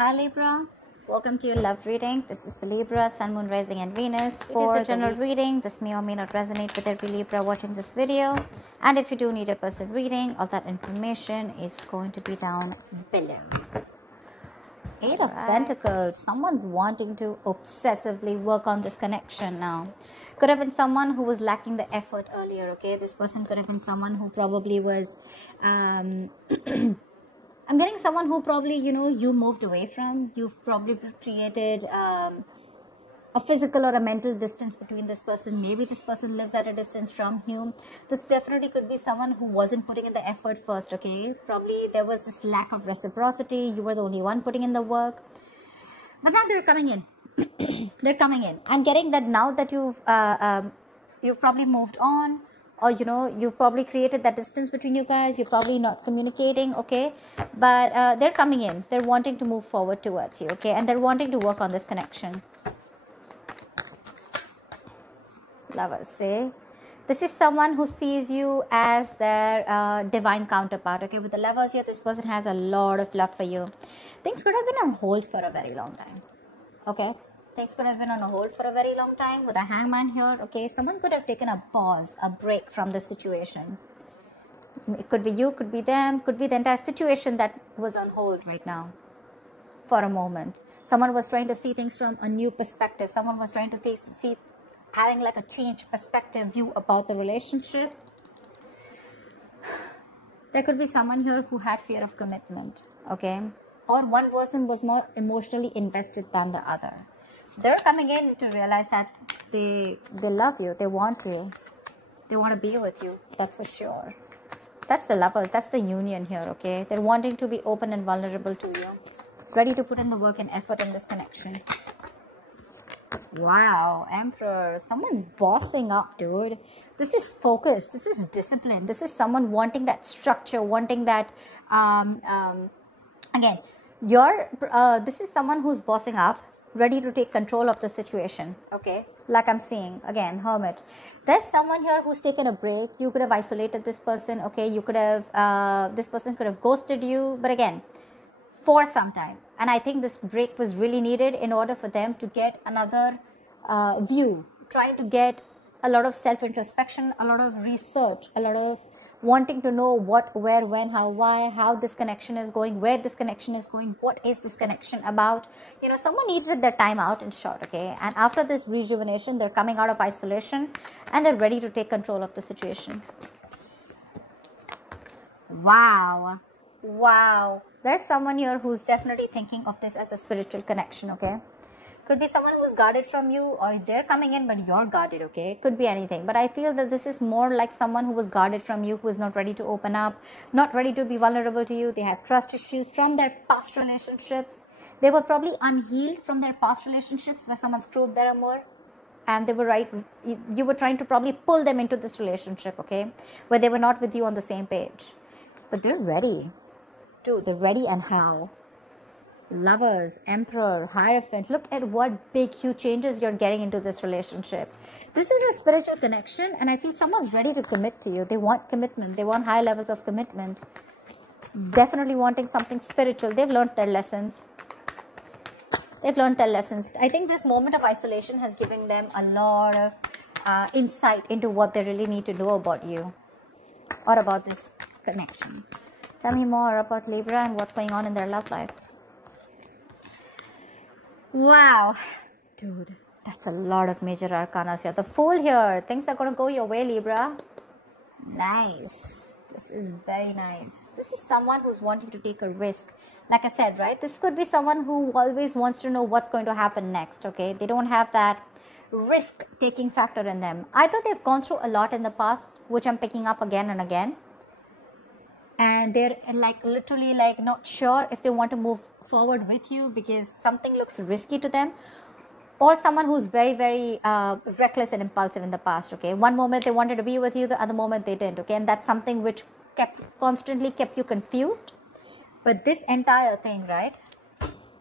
Hi Libra, welcome to your love reading. This is for Libra, Sun, Moon, Rising and Venus. It is a general reading. This may or may not resonate with every Libra watching this video. And if you do need a personal reading, all that information is going to be down below. Eight of Pentacles. Someone's wanting to obsessively work on this connection now. Could have been someone who was lacking the effort earlier, okay? This person could have been someone who probably was... I'm getting someone who probably, you moved away from. You've probably created a physical or a mental distance between this person. Maybe this person lives at a distance from you. This definitely could be someone who wasn't putting in the effort first, okay? Probably there was this lack of reciprocity. You were the only one putting in the work. But now they're coming in. They're coming in. I'm getting that now that you've probably moved on. Or, you've probably created that distance between you guys. You're probably not communicating, okay? But they're coming in. They're wanting to move forward towards you, okay? And they're wanting to work on this connection. Lovers, say. This is someone who sees you as their divine counterpart, okay? With the lovers here, this person has a lot of love for you. Things could have been on hold for a very long time, okay? Things could have been on a hold for a very long time with a hangman here, okay? Someone could have taken a pause, a break from the situation. It could be you, could be them, could be the entire situation that was on hold right now for a moment. Someone was trying to see things from a new perspective. Someone was trying to see, having like a changed perspective view about the relationship. There could be someone here who had fear of commitment, okay? Or one person was more emotionally invested than the other. They're coming in to realize that they love you. They want you. They want to be with you. That's for sure. That's the lovers. That's the union here, okay? They're wanting to be open and vulnerable to you. Ready to put in the work and effort in this connection. Wow, Emperor. Someone's bossing up, dude. This is focus. This is discipline. This is someone wanting that structure, wanting that... Again, this is someone who's bossing up, ready to take control of the situation, okay? Like I'm saying, again, Hermit. There's someone here who's taken a break. You could have isolated this person, okay? You could have, this person could have ghosted you, but again, for some time. And I think this break was really needed in order for them to get another view, trying to get a lot of self-introspection, a lot of research, a lot of wanting to know what, where, when, how, why, how this connection is going, where this connection is going, what is this connection about. Someone needed their time out in short, okay? And after this rejuvenation, they're coming out of isolation and they're ready to take control of the situation. Wow. Wow. There's someone here who's definitely thinking of this as a spiritual connection, okay? Could be someone who's guarded from you, or they're coming in but you're guarded, okay? Could be anything. But I feel that this is more like someone who was guarded from you, who is not ready to open up, not ready to be vulnerable to you. They have trust issues from their past relationships. They were probably unhealed from their past relationships where someone screwed their amour. And they were you were trying to probably pull them into this relationship, okay? Where they were not with you on the same page. But they're ready. Dude, they're ready, and how? Lovers, Emperor, Hierophant. Look at what big, huge changes you're getting into this relationship. This is a spiritual connection, and I feel someone's ready to commit to you. They want commitment. They want high levels of commitment. Definitely wanting something spiritual. They've learned their lessons. They've learned their lessons. I think this moment of isolation has given them a lot of insight into what they really need to know about you or about this connection. Tell me more about Libra and what's going on in their love life. Wow, dude, that's a lot of major arcanas here. The Fool here. Things are going to go your way, Libra. Nice. This is very nice. This is someone who's wanting to take a risk. Like I said, right? This could be someone who always wants to know what's going to happen next, okay? They don't have that risk-taking factor in them. Either they've gone through a lot in the past, which I'm picking up again and again. And they're literally not sure if they want to move forward with you because something looks risky to them, or someone who's very, very reckless and impulsive in the past, okay? One moment they wanted to be with you, the other moment they didn't, okay? And that's something which constantly kept you confused. But this entire thing, right?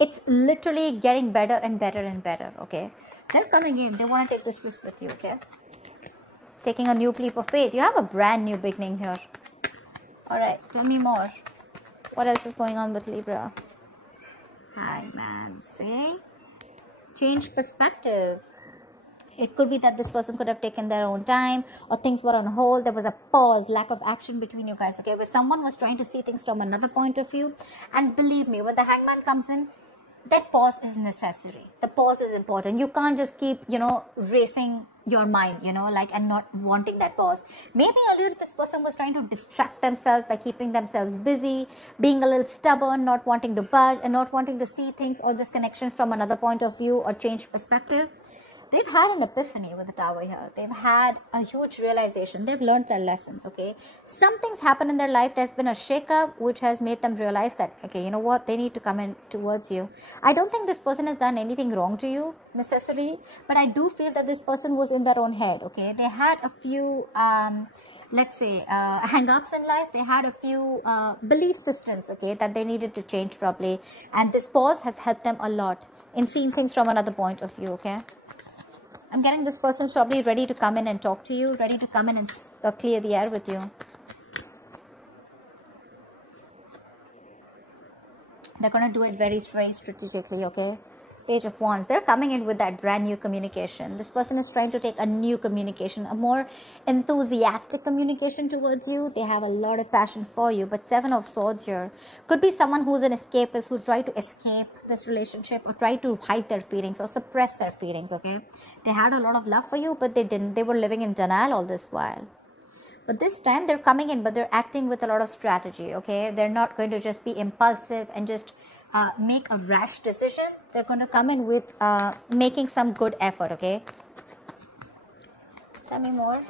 It's literally getting better and better and better, okay? They're coming in. They want to take this risk with you, okay? Taking a new leap of faith. You have a brand new beginning here. All right, tell me more. What else is going on with Libra? Hi, man. See? Change perspective. It could be that this person could have taken their own time, or things were on hold. There was a pause, lack of action between you guys, okay? Where someone was trying to see things from another point of view. And believe me, when the hangman comes in, that pause is necessary. The pause is important. You can't just keep, racing your mind, and not wanting that pause. Maybe earlier this person was trying to distract themselves by keeping themselves busy, being a little stubborn, not wanting to budge, and not wanting to see things or this connection from another point of view or change perspective. They've had an epiphany with the Tower here. They've had a huge realization. They've learned their lessons, okay? Something's happened in their life. There's been a shake-up which has made them realize that, okay, you know what? They need to come in towards you. I don't think this person has done anything wrong to you, necessarily. But I do feel that this person was in their own head, okay? They had a few, let's say, hang-ups in life. They had a few belief systems, okay, that they needed to change probably. And this pause has helped them a lot in seeing things from another point of view, okay? I'm getting this person's probably ready to come in and talk to you, ready to come in and clear the air with you. They're going to do it very, very strategically, okay? Page of Wands. They're coming in with that brand new communication. This person is trying to take a new communication, a more enthusiastic communication towards you. They have a lot of passion for you. But Seven of Swords here could be someone who's an escapist, who tried to escape this relationship or try to hide their feelings or suppress their feelings, okay? They had a lot of love for you, but they didn't. They were living in denial all this while. But this time they're coming in, but they're acting with a lot of strategy, okay? They're not going to just be impulsive and just make a rash decision. They're going to come in with making some good effort, okay? Tell me more.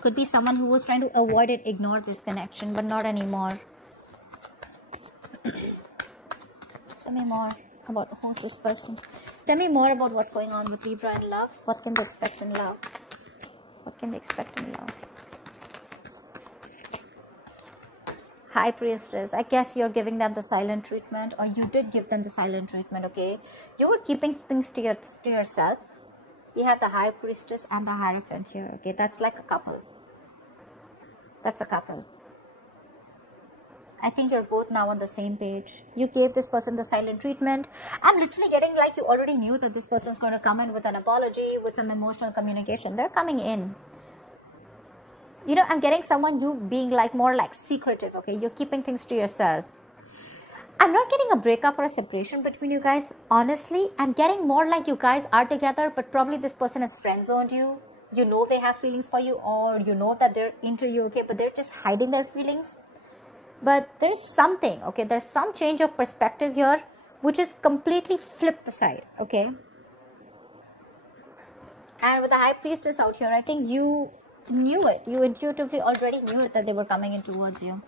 Could be someone who was trying to avoid it, ignore this connection, but not anymore. Tell me more about who's this person. Tell me more about what's going on with Libra in love. What can they expect in love? What can they expect in love? High Priestess. I guess you're giving them the silent treatment, or you did give them the silent treatment, okay? You were keeping things to yourself. We have the High Priestess and the Hierophant here, okay? That's like a couple. That's a couple. I think you're both now on the same page. You gave this person the silent treatment. I'm literally getting like you already knew that this person's going to come in with an apology, with some emotional communication. They're coming in. I'm getting someone you being like more like secretive, okay? You're keeping things to yourself. I'm not getting a breakup or a separation between you guys. Honestly, I'm getting more like you guys are together, but probably this person has friend-zoned you. You know they have feelings for you, or you know that they're into you, okay? But they're just hiding their feelings. But there's something, okay? There's some change of perspective here, which is completely flipped the side, okay? And with the High Priestess out here, I think you knew it. You intuitively already knew it that they were coming in towards you.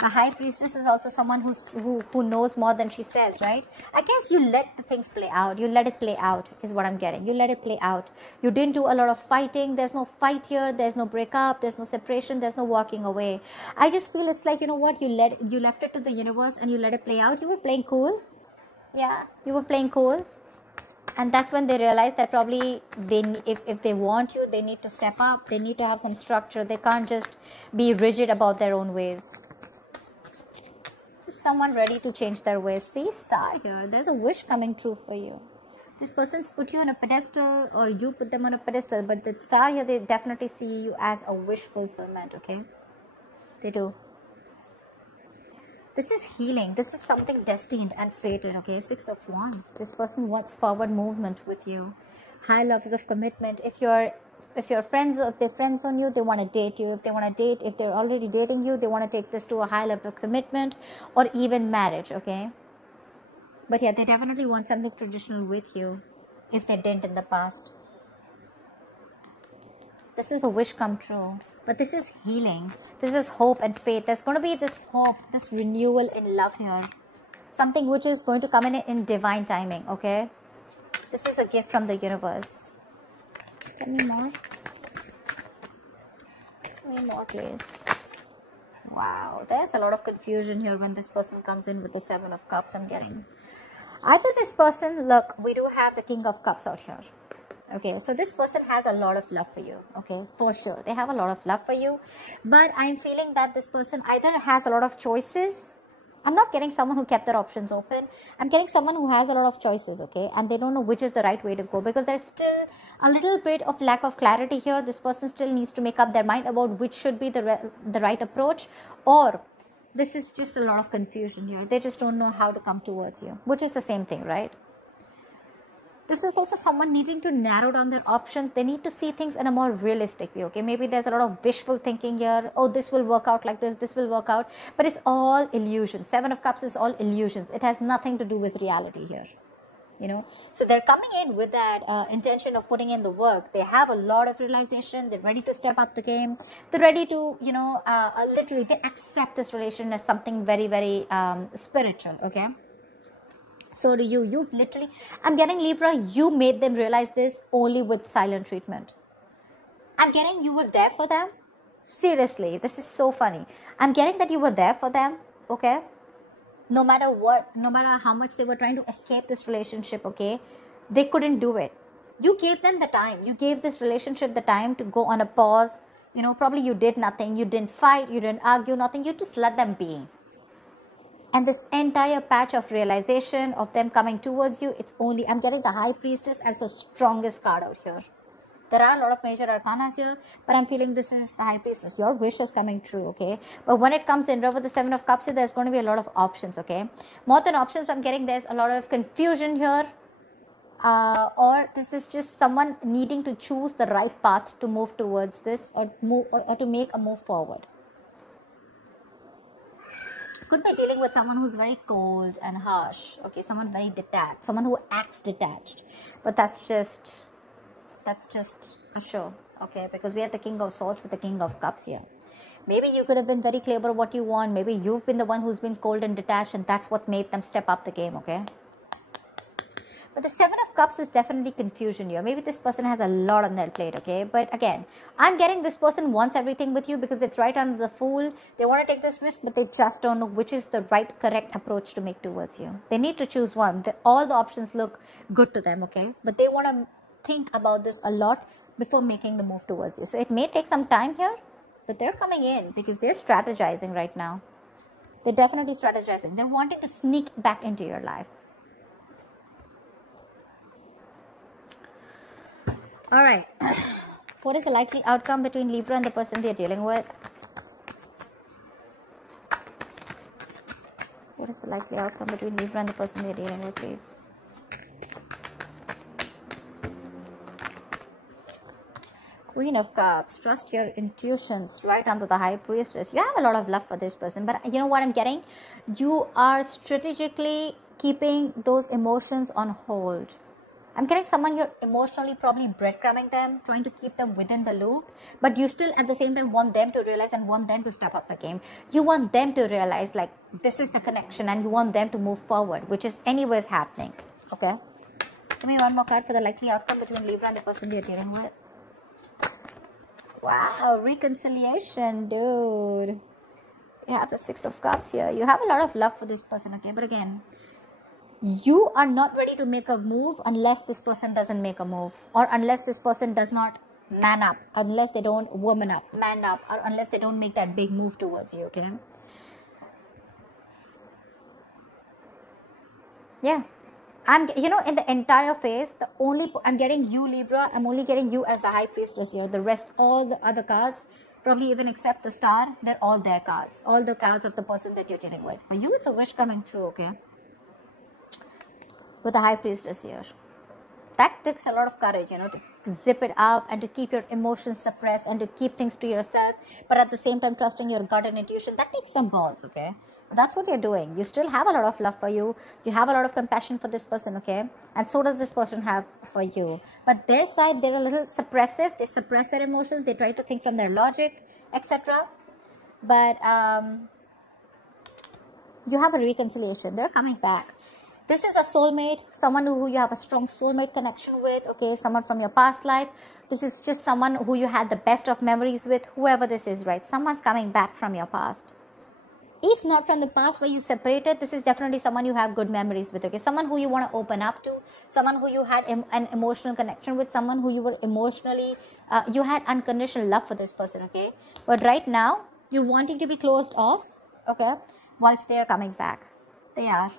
The High Priestess is also someone who knows more than she says, right? I guess you let the things play out. You let it play out is what I'm getting. You let it play out. You didn't do a lot of fighting. There's no fight here. There's no breakup. There's no separation. There's no walking away. I just feel it's like, you know what? You left it to the universe and you let it play out. You were playing cool. Yeah, you were playing cool. And that's when they realize that probably if they want you, they need to step up. They need to have some structure. They can't just be rigid about their own ways. Someone ready to change their ways. See, Star here. There's a wish coming true for you. This person's put you on a pedestal, or you put them on a pedestal. But the Star here, they definitely see you as a wish fulfillment, okay? They do. This is healing. This is something destined and fated, okay? Six of Wands. This person wants forward movement with you. High levels of commitment. If they're friends on you, they want to date you. If they're already dating you, they want to take this to a high level of commitment or even marriage, okay? But yeah, they definitely want something traditional with you if they didn't in the past. This is a wish come true. But this is healing. This is hope and faith. There's going to be this hope, this renewal in love here. Something which is going to come in divine timing, okay? This is a gift from the universe. Tell me more. Tell me more, please. Wow, there's a lot of confusion here when this person comes in with the Seven of Cups I'm getting. Either this person, look, we do have the King of Cups out here. Okay, so this person has a lot of love for you, okay, for sure. They have a lot of love for you, but I'm feeling that this person either has a lot of choices I'm not getting someone who kept their options open. I'm getting someone who has a lot of choices, okay? And they don't know which is the right way to go, because there's still a little bit of lack of clarity here. This person still needs to make up their mind about which should be the right approach, or this is just a lot of confusion here. They just don't know how to come towards you, which is the same thing, right? This is also someone needing to narrow down their options. They need to see things in a more realistic view, okay? Maybe there's a lot of wishful thinking here. Oh, this will work out like this will work out. But it's all illusion. Seven of Cups is all illusions. It has nothing to do with reality here, you know? So they're coming in with that intention of putting in the work. They have a lot of realization. They're ready to step up the game. They're ready to, you know, literally, they accept this relation as something very, very spiritual, okay? So do you. You've literally, I'm getting Libra, you made them realize this only with silent treatment. I'm getting you were there for them. Seriously, this is so funny. I'm getting that you were there for them, okay? No matter what, no matter how much they were trying to escape this relationship, okay? They couldn't do it. You gave them the time. You gave this relationship the time to go on a pause. You know, probably you did nothing. You didn't fight. You didn't argue, nothing. You just let them be. And this entire patch of realization of them coming towards you, it's only, I'm getting the High Priestess as the strongest card out here. There are a lot of major arcanas here, but I'm feeling this is the High Priestess. Your wish is coming true, okay? But when it comes in with the Seven of Cups here, there's going to be a lot of options, okay? More than options, I'm getting there's a lot of confusion here. Or this is just someone needing to choose the right path to move towards this, or to make a move forward. Could be dealing with someone who's very cold and harsh, okay? Someone very detached, someone who acts detached. But that's just a show, okay? Because we have the King of Swords with the King of Cups here. Maybe you could have been very clear about what you want. Maybe you've been the one who's been cold and detached, and that's what's made them step up the game, okay? But the Seven of Cups is definitely confusion here. Maybe this person has a lot on their plate, okay? But again, I'm getting this person wants everything with you because it's right under the Fool. They want to take this risk, but they just don't know which is the right, correct approach to make towards you. They need to choose one. All the options look good to them, okay? But they want to think about this a lot before making the move towards you. So it may take some time here, but they're coming in because they're strategizing right now. They're definitely strategizing. They're wanting to sneak back into your life. All right. What is the likely outcome between Libra and the person they're dealing with? What is the likely outcome between Libra and the person they're dealing with, please? Queen of Cups. Trust your intuitions. Right under the High Priestess. You have a lot of love for this person. But you know what I'm getting? You are strategically keeping those emotions on hold. I'm getting someone you're emotionally probably breadcrumbing them, trying to keep them within the loop, but you still at the same time want them to realize and want them to step up the game. You want them to realize like this is the connection and you want them to move forward, which is anyways happening. Okay. Give me one more card for the likely outcome between Libra and the person you're dealing with. Wow, reconciliation, dude. You have the Six of Cups here. You have a lot of love for this person, okay? But again, you are not ready to make a move unless this person doesn't make a move, or unless this person does not man up, unless they don't woman up, man up, or unless they don't make that big move towards you, okay? Yeah. You know, in the entire phase, I'm getting you, Libra, I'm only getting you as the High Priestess here. The rest, all the other cards, probably even except the Star, they're all their cards. All the cards of the person that you're dealing with. For you, it's a wish coming true, okay? With the High Priestess here. That takes a lot of courage, you know, to zip it up and to keep your emotions suppressed and to keep things to yourself, but at the same time trusting your gut and intuition. That takes some balls, okay? But that's what you're doing. You still have a lot of love for you. You have a lot of compassion for this person, okay? And so does this person have for you. But their side, they're a little suppressive. They suppress their emotions. They try to think from their logic, etc. But you have a reconciliation. They're coming back. This is a soulmate, someone who you have a strong soulmate connection with, okay, someone from your past life. This is just someone who you had the best of memories with, whoever this is, right? Someone's coming back from your past. If not from the past where you separated, this is definitely someone you have good memories with, okay? Someone who you want to open up to, someone who you had an emotional connection with, someone who you were emotionally, you had unconditional love for this person, okay? But right now, you're wanting to be closed off, okay? whilst they are coming back. They are.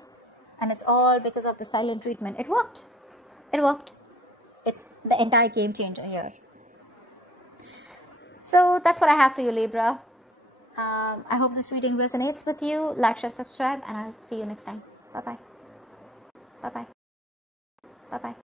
And it's all because of the silent treatment. It worked. It worked. It's the entire game changer here. So that's what I have for you, Libra. I hope this reading resonates with you. Like, share, subscribe, and I'll see you next time. Bye-bye. Bye-bye. Bye-bye.